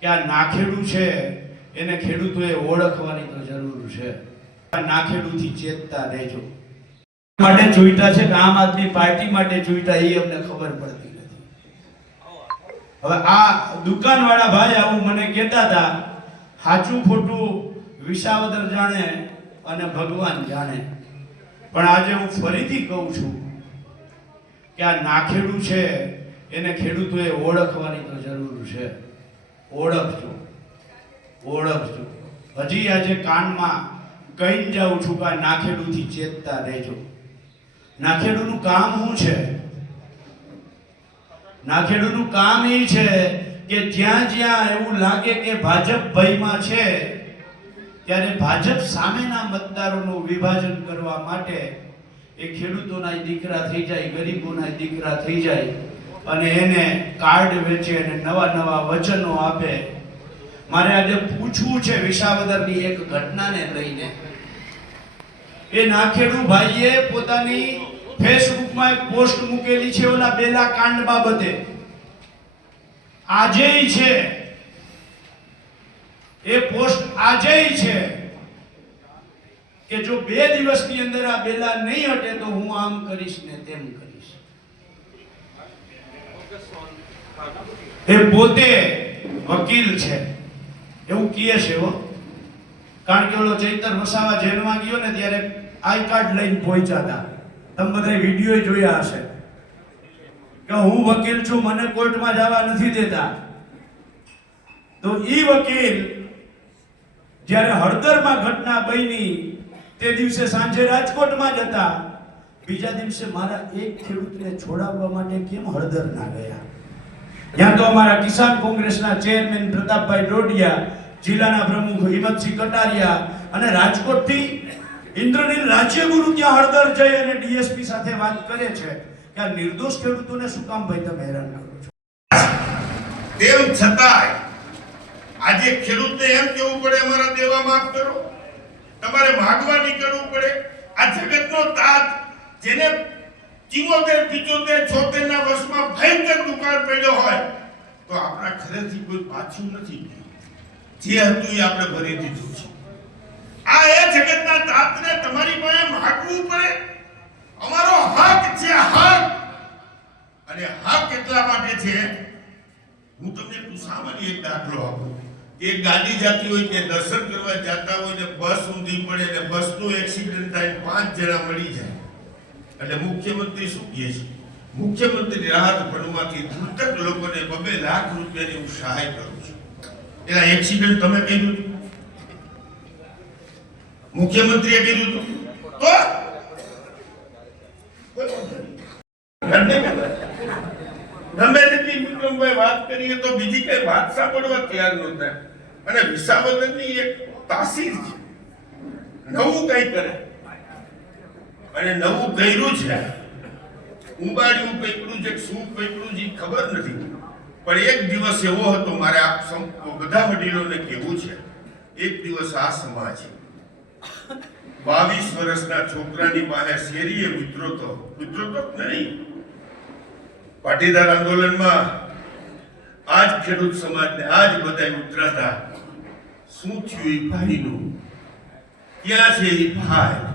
કે આ નાખેડું છે, એને ખેડૂતોએ ઓળખવાની તો જરૂર છે. આ નાખેડુંથી ચેતતા રહેજો. માટે જોઈતા છે કે આમ આદમી પાર્ટી માટે જોઈતા, એ અમને ખબર પડતી નથી. હવે આ દુકાનવાળા ભાઈ આવું મને કહેતા હતા સાચું ખોટું વિસાવદર જાણે અને ભગવાન જાણે. પણ આજે હું ફરીથી કહું છું કે આ નાખેડું છે, એને ખેડૂતોએ ઓળખવાની તો જરૂર છે. ઓળખજો. ઓળખજો. હજી આજે કાનમાં કહીને જાઉં છું કે નાખેડુંથી ચેતતા રહેજો. નાખેડુંનું કામ શું છે? નાખેડુંનું કામ એ છે કે જ્યાં જ્યાં એવું લાગે કે ભાજપ ભયમાં છે, ત્યારે ભાજપ સામેના મતદારોનું વિભાજન કરવા માટે એ ખેડૂતોના દીકરા થઈ જાય, ગરીબોના દીકરા થઈ જાય અને એને કાર્ડ વેચે અને નવા નવા વચનો આપે. મારે આજે પૂછવું છે વિસાવદરની એક ઘટનાને લઈને. એ નાખેડુ ભાઈએ પોતાની ફેસબુકમાં એક પોસ્ટ મૂકેલી છે ઓલા બેલા કાંડ બાબતે. આજે છે. એ પોસ્ટ આજે છે કે જો બે દિવસની અંદર આ બેલા નહીં હટે તો હું આમ કરીશ ને તેમ કરીશ. એ પોતે વકીલ છે. એવું કહે છે એવો કારણ કે ઓલો ચૈતર વસાવા જેલમાં ગયો ને ત્યારે આઈ કાર્ડ લઈને પહોંચ્યા તમે બધા વીડિયો જોયા હશે. કે હું વકીલ છું, મને કોર્ટમાં જવા નથી દેતા. તો ઈ વકીલ જ્યારે હળદરમાં ઘટના બની, તે દિવસે સાંજે રાજકોટમાં જ હતા. બીજા દિવસે મારા એક ખેડૂતને છોડાવવા માટે કેમ હળદર ના ગયા? ત્યાં તો અમારા કિસાન કોંગ્રેસના ચેરમેન પ્રતાપભાઈ ડોડિયા, જિલ્લાના પ્રમુખ હિંમતસિંહ કટારિયા અને રાજકોટથી ઇન્દ્રનીલ રાજ્યગુરુ ત્યાં હળદર જઈ અને ડીએસપી સાથે વાત કરે છે કે આ નિર્દોષ ખેડૂતોને શું કામ ભાઈ તમે હેરાન કરો છો? તેમ છતાંય આજે ખેડૂતને એમ કેવું પડે અમારા દેવા માફ કરો? તમારે માગવા નીકળવું પડે. આ જગતનો તાત જેને ચિમોતેર, પિચોતેર છોતેર ના વર્ષમાં ભયંકર દુકાળ પડ્યો હોય, તો આપણા ઘરેથી કોઈ પાછું નથી. જે હતું એ આપણે ભરી દીધું છે. આ એ જગતના તાતને તમારી પાસે માગવું પડે. અમારો હક છે હક. અને હક એટલા માટે છે, હું તમને સામાન્ય એક દાખલો આપું. એક ગાડી જતી હોય કે દર્શન કરવા જતા હોય ને બસ ઊંધી પડે ને બસનું એક્સિડન્ટ થાય પાંચ જણા મળી જાય. એટલે મુખ્યમંત્રી શું કહે છે? મુખ્યમંત્રી રાહત ફંડમાંથી મૃતક લોકોને બબે લાખ રૂપિયાની હું સહાય કરું છું. એના એક્સિડન્ટ તમે કર્યું? મુખ્યમંત્રીએ કર્યું હતું? તો? ગમે વાત કરીએ તો બીજી કઈ વાત સાંભળવા તૈયાર નહોતા. અને વિસાવદરની એક તાસીર છે. નવું કઈ કરે. અને નવું કર્યું છે. ઉંબાડિયું પૈકડું છે શું પૈકડું છે ખબર નથી. પણ એક દિવસ એવો હતો, મારે આપ બધા વડીલોને કહેવું છે, એક દિવસ આ સમાજ બાવીસ વર્ષના છોકરાની પાસે શેરીએ મિત્રો તો મિત્રો તો નહીં. પાટીદાર આંદોલનમાં આજ ખેડૂત સમાજને આજ બધા ઉતરાતા, શું થયું એ ભાઈનું? ક્યાં છે એ ભાઈ?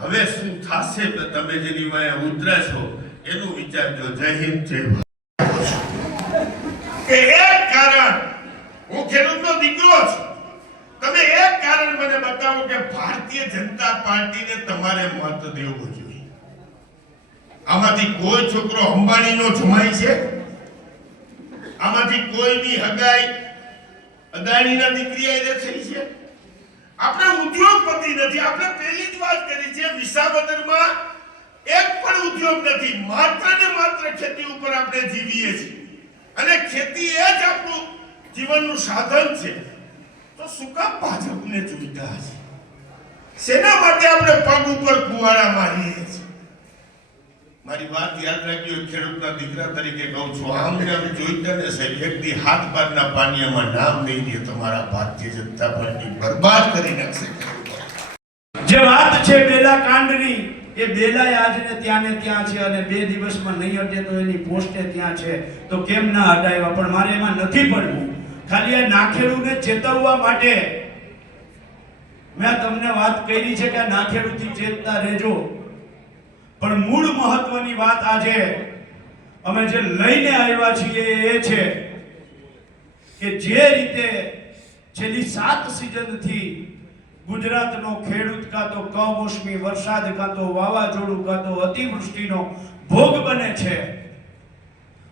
હવે શું થશે તો તમે જેની વાય ઉતરા છો, એનું વિચારજો. જય હિન્દ, જય ભારત. કે એક કારણ, હું ખેડૂતનો દીકરો છું. તમે એક કારણ મને બતાવો કે ભારતીય જનતા પાર્ટીને તમારે મત દેવો જોઈએ. આમાંથી કોઈ છોકરો અંબાણીનો જમાય છે? આમાંથી કોઈની હગાઈ અદાણીના દીકરી આઈને થઈ છે? ઉદ્યોગપતિ નથી. આપણે પહેલી જ વાત કરી છે વિસાવદરમાં એક પણ ઉદ્યોગ નથી. માત્ર ને માત્ર ખેતી ઉપર આપણે જીવીએ છીએ. અને ખેતી એ જ આપણું જીવનનું સાધન છે. તો શું કામ ભાજપને જોઈતા છે? શેના માટે આપણે પગ ઉપર કુવાડા મારીએ છીએ? મારી વાત યાદ રાખજો ખેડૂતના દીકરા તરીકે કહું છું. આમ ને આમ જોઈતા ને સાહેબ વ્યક્તિ હાથ બારના પાણીયામાં નામ નહીં દે, તમારા ભારતીય જનતા પાર્ટી બરબાદ કરી નાખશે. જે વાત છે બેલા કાંડની, એ બેલાય આજને ત્યાં ને ત્યાં છે અને બે દિવસમાં નહીં અટે તો એની પોસ્ટે ત્યાં છે. તો કેમ ના હટાવ્યા? પણ મારે એમાં નથી પડવું. ખાલી આ નાખેડુને ચેતવવા માટે મેં તમને વાત કરી છે કે આ નાખેડુથી ચેતતા રહેજો. પણ મૂળ મહત્વની વાત આજે અમે જે લઈને આવ્યા છીએ એ છે કે જે રીતે છેલ્લી સાત સિઝનથી ગુજરાતનો ખેડૂત કાં તો કમોસમી, વરસાદ કાં તો વાવાઝોડું કાં તો અતિવૃષ્ટિનો ભોગ બને છે.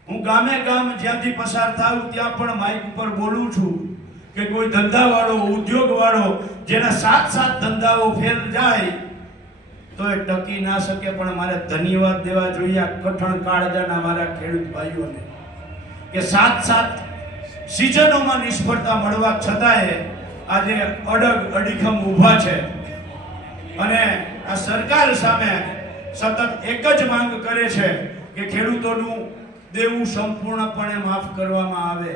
હું ગામે ગામ જ્યાંથી પસાર થાઉં ત્યાં પણ માઇક ઉપર બોલું છું કે કોઈ ધંધાવાળો, ઉદ્યોગવાળો જેના સાત સાત ધંધાઓ ફેલ જાય, તો એ ટકી ના શકે પણ મારે ધન્યવાદ દેવા જોઈએ આ કઠણ કાળજાના મારા ખેડૂત ભાઈઓને. કે સાત સાત સિઝનોમાં નિષ્ફળતા મળવા છતાંય આજે અડગ અડીખમ ઊભા છે. અને આ સરકાર સામે સતત એક જ માંગ કરે છે કે ખેડૂતોનું દેવું સંપૂર્ણપણે માફ કરવામાં આવે.